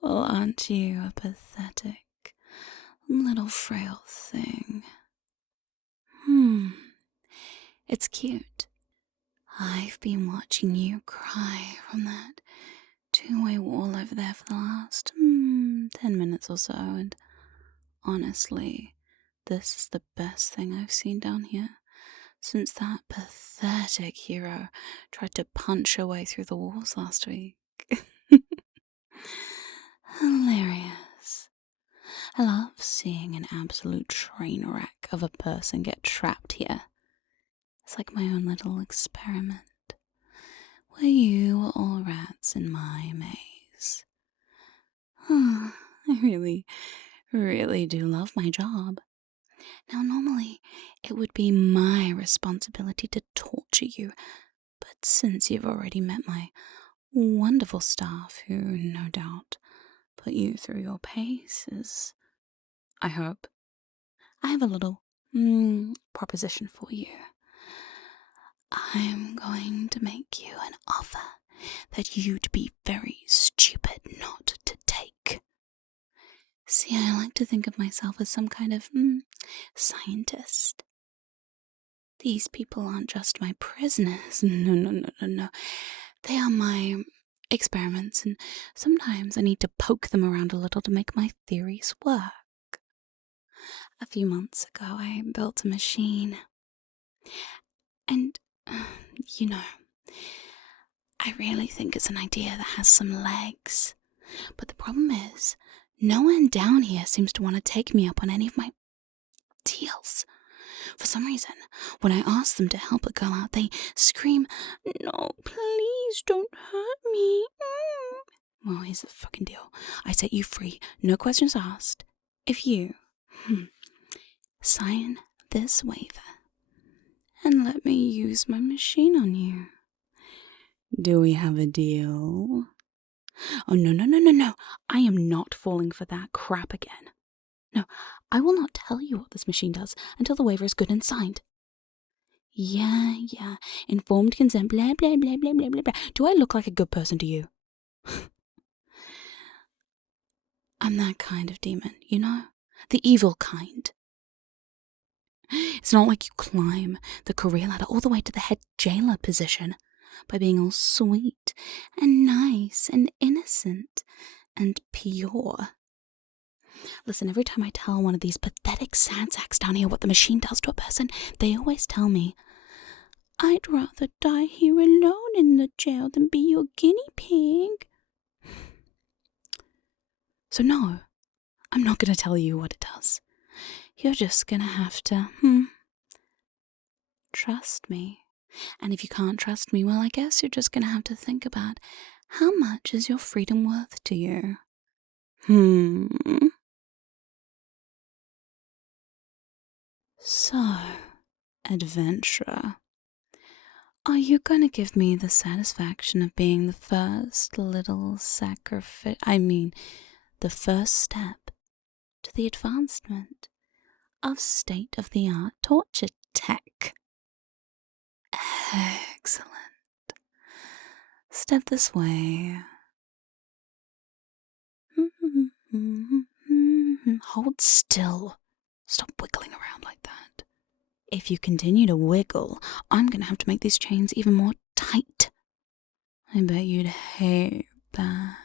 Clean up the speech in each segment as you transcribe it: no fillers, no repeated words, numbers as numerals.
Well, aren't you a pathetic little frail thing? It's cute. I've been watching you cry from that two-way wall over there for the last 10 minutes or so, and honestly, this is the best thing I've seen down here since that pathetic hero tried to punch her way through the walls last week. Hilarious. I love seeing an absolute train wreck of a person get trapped here. It's like my own little experiment, where you were all rats in my maze. I really do love my job. Now, normally, it would be my responsibility to torture you, but since you've already met my wonderful staff, who, no doubt, put you through your paces, I hope, I have a little proposition for you. I'm going to make you an offer that you'd be very stupid not to take. See, I like to think of myself as some kind of scientist. These people aren't just my prisoners. No. They are my experiments, and sometimes I need to poke them around a little to make my theories work. A few months ago, I built a machine. And, I really think it's an idea that has some legs. But the problem is, no one down here seems to want to take me up on any of my deals. For some reason, when I ask them to help a girl out, they scream, "No, please don't hurt me." Well, here's the fucking deal. I set you free, no questions asked, if you sign this waiver and let me use my machine on you. Do we have a deal? Oh, no. I am not falling for that crap again. No, I will not tell you what this machine does until the waiver is good and signed. Yeah. Informed consent, blah, blah, blah, blah, blah, blah, blah. Do I look like a good person to you? I'm that kind of demon, you know? The evil kind. It's not like you climb the career ladder all the way to the head jailer position by being all sweet and nice and innocent and pure. Listen, every time I tell one of these pathetic sad sacks down here what the machine does to a person, they always tell me, "I'd rather die here alone in the jail than be your guinea pig." So no, I'm not going to tell you what it does. You're just going to have to, trust me. And if you can't trust me, well, I guess you're just going to have to think about how much is your freedom worth to you. So, adventurer, are you going to give me the satisfaction of being the first little the first step to the advancement of state-of-the-art torture tech? Excellent. Step this way. Hold still. Stop wiggling around like that. If you continue to wiggle, I'm going to have to make these chains even more tight. I bet you'd hate that.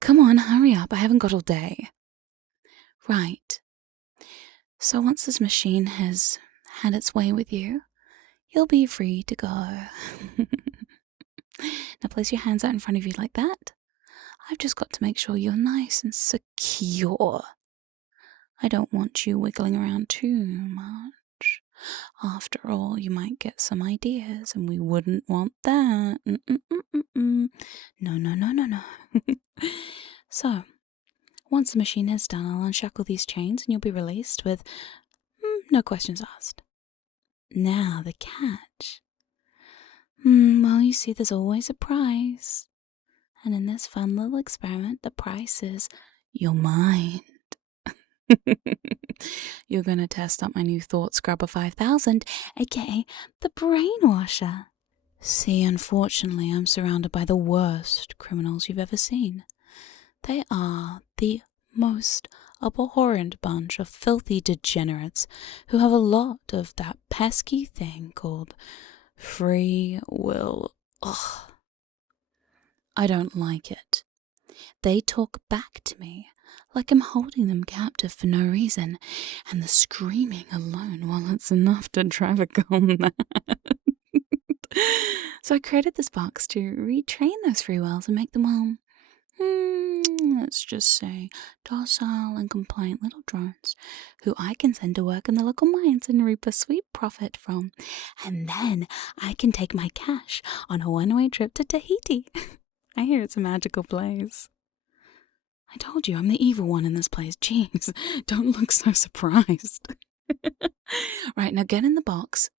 Come on, hurry up. I haven't got all day. Right. So once this machine has had its way with you, you'll be free to go. Now place your hands out in front of you like that. I've just got to make sure you're nice and secure. I don't want you wiggling around too much. After all, you might get some ideas, and we wouldn't want that. No. So, once the machine is done, I'll unshackle these chains, and you'll be released with no questions asked. Now, the catch. Well, you see, there's always a price. And in this fun little experiment, the price is your mind. You're gonna test out my new Thought Scrubber 5000, aka the Brainwasher. See, unfortunately, I'm surrounded by the worst criminals you've ever seen. They are the most abhorrent bunch of filthy degenerates who have a lot of that pesky thing called free will. Ugh. I don't like it. They talk back to me like I'm holding them captive for no reason, and the screaming alone, well, it's enough to drive a girl mad. So I created this box to retrain those free wills and make them, well, let's just say, docile and compliant little drones who I can send to work in the local mines and reap a sweet profit from. And then I can take my cash on a one-way trip to Tahiti. I hear it's a magical place. I told you I'm the evil one in this place. Jeez, don't look so surprised. Right, now get in the box.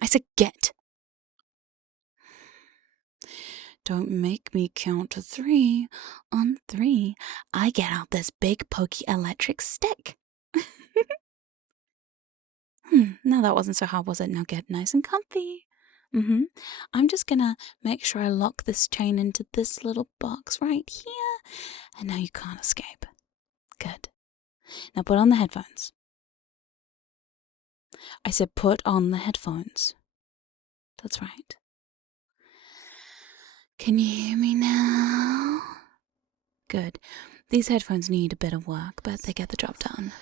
I said get. Don't make me count to 3. On 3, I get out this big pokey electric stick. Now that wasn't so hard, was it? Now get nice and comfy. I'm just gonna make sure I lock this chain into this little box right here. And now you can't escape. Good. Now put on the headphones. I said put on the headphones. That's right. Can you hear me now? Good. These headphones need a bit of work, but they get the job done.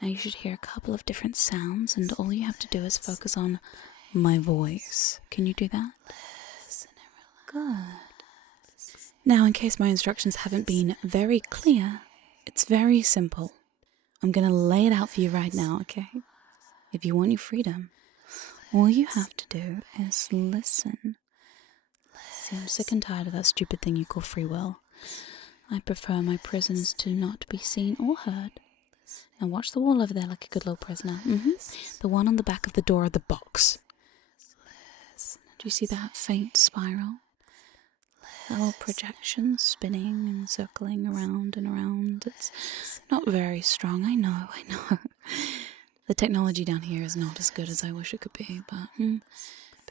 Now you should hear a couple of different sounds, and all you have to do is focus on my voice. Can you do that? Good. Now, in case my instructions haven't been very clear, it's very simple. I'm gonna lay it out for you right now, okay? If you want your freedom, all you have to do is listen. See, I'm sick and tired of that stupid thing you call free will. I prefer my prisoners to not be seen or heard. Now watch the wall over there like a good little prisoner. The one on the back of the door of the box. Do you see that faint spiral? That little projection spinning and circling around and around. It's not very strong, I know. The technology down here is not as good as I wish it could be, but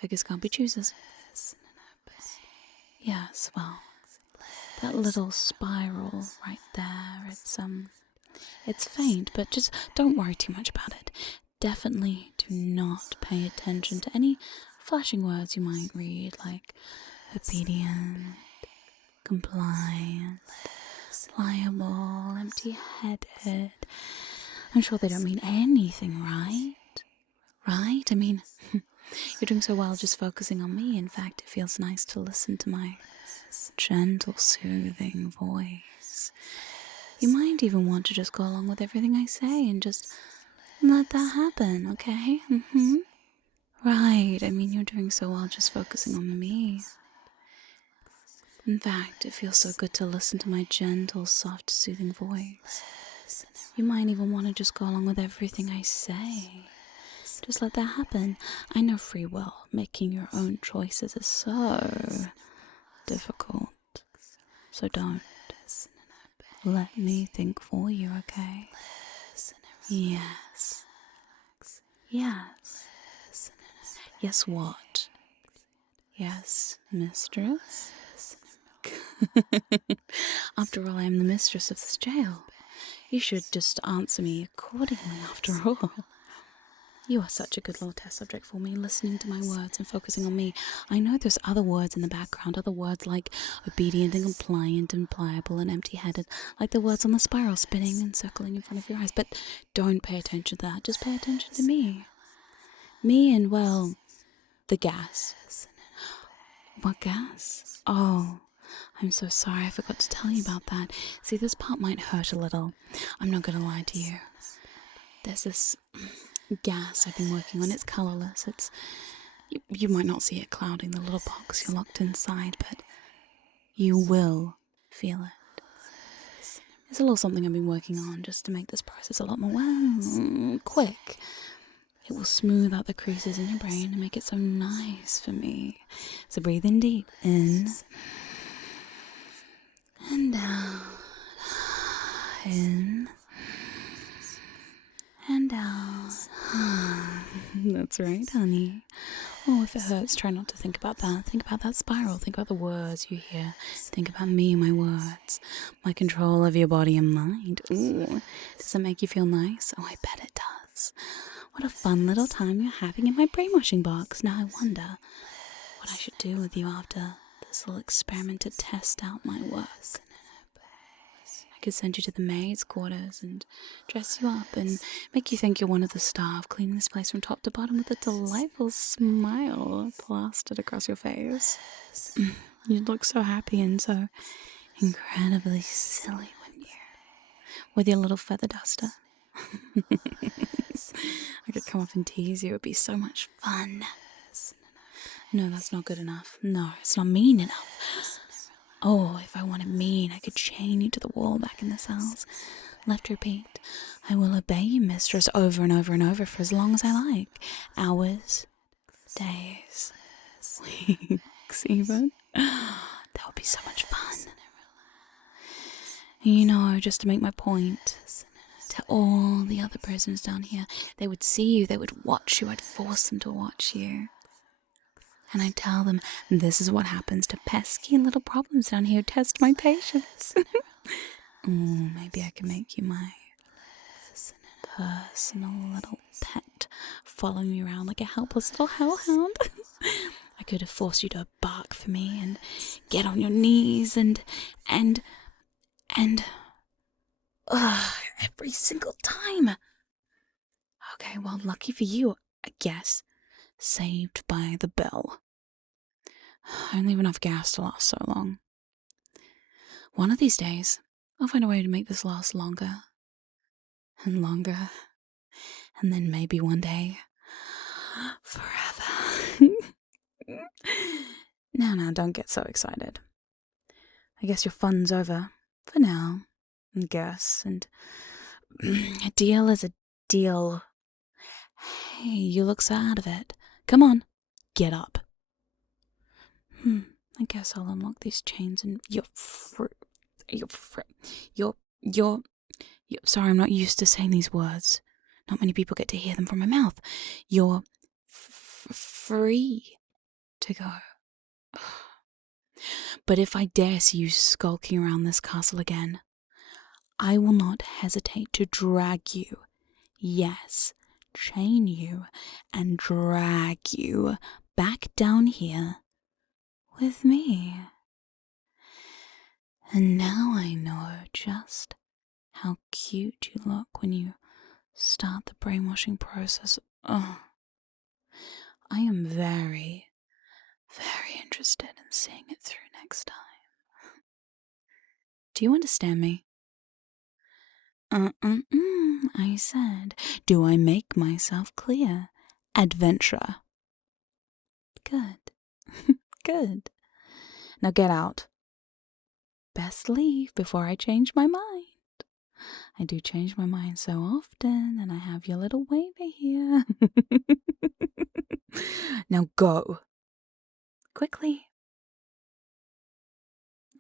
beggars can't be choosers. Yes, well, that little spiral right there, it's faint, but just don't worry too much about it. Definitely do not pay attention to any flashing words you might read, like obedient, compliant, pliable, empty-headed. I'm sure they don't mean anything, right? Right? I mean, you're doing so well just focusing on me. In fact, it feels nice to listen to my gentle, soothing voice. You might even want to just go along with everything I say and just let that happen, okay? Right, I mean, you're doing so well just focusing on me. In fact, it feels so good to listen to my gentle, soft, soothing voice. You might even want to just go along with everything I say. Just let that happen. I know free will. Making your own choices is so difficult. So don't. Let me think for you, okay? Yes. Yes. Yes, what? Yes, mistress? After all, I am the mistress of this jail. You should just answer me accordingly, after all. You are such a good little test subject for me, listening to my words and focusing on me. I know there's other words in the background, other words like obedient and compliant and pliable and empty-headed, like the words on the spiral spinning and circling in front of your eyes, but don't pay attention to that. Just pay attention to me. Me and, well, the gas. What gas? Oh, I'm so sorry, I forgot to tell you about that. See, this part might hurt a little. I'm not gonna lie to you. There's this gas I've been working on. It's colorless. You might not see it clouding the little box you're locked inside, but you will feel it. It's a little something I've been working on just to make this process a lot more, well, quick. It will smooth out the creases in your brain and make it so nice for me. So breathe in deep. In. And out. In. and out. That's right, honey. Oh, if it hurts, try not to think about that. Think about that spiral. Think about the words you hear. Think about me and my words. My control of your body and mind. Ooh, does it make you feel nice? Oh, I bet it does. What a fun little time you're having in my brainwashing box. Now I wonder what I should do with you after this little experiment to test out my work. I could send you to the maid's quarters and dress you up and make you think you're one of the staff, cleaning this place from top to bottom with a delightful smile plastered across your face. You'd look so happy and so incredibly silly, wouldn't you? With your little feather duster. I could come up and tease you. It'd be so much fun. No, that's not good enough. No, it's not mean enough. Oh, if I wanted mean, I could chain you to the wall back in the cells. Left repeat. I will obey you, mistress, over and over and over for as long as I like. Hours, days, weeks even. That would be so much fun. You know, just to make my point to all the other prisoners down here, they would see you, they would watch you, I'd force them to watch you. And I'd tell them, this is what happens to pesky little problems down here. Test my patience. Oh, maybe I can make you my personal little pet, following me around like a helpless little hellhound. I could have forced you to bark for me and get on your knees and every single time. Okay, well, lucky for you, I guess. Saved by the bell. I only have enough gas to last so long. One of these days, I'll find a way to make this last longer. And longer. And then maybe one day, forever. Now, don't get so excited. I guess your fun's over. For now, I guess. And a deal is a deal. Hey, you look so out of it. Come on, get up. I guess I'll unlock these chains and sorry, I'm not used to saying these words. Not many people get to hear them from my mouth. You're free to go. But if I dare see you skulking around this castle again, I will not hesitate to drag you. Yes, chain you and drag you back down here with me. And now I know just how cute you look when you start the brainwashing process. Oh, I am very, very interested in seeing it through next time. Do you understand me? I said, do I make myself clear? Adventure. Good. Good. Now get out. Best leave before I change my mind. I do change my mind so often, and I have your little waiver here. Now go. Quickly.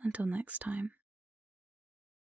Until next time.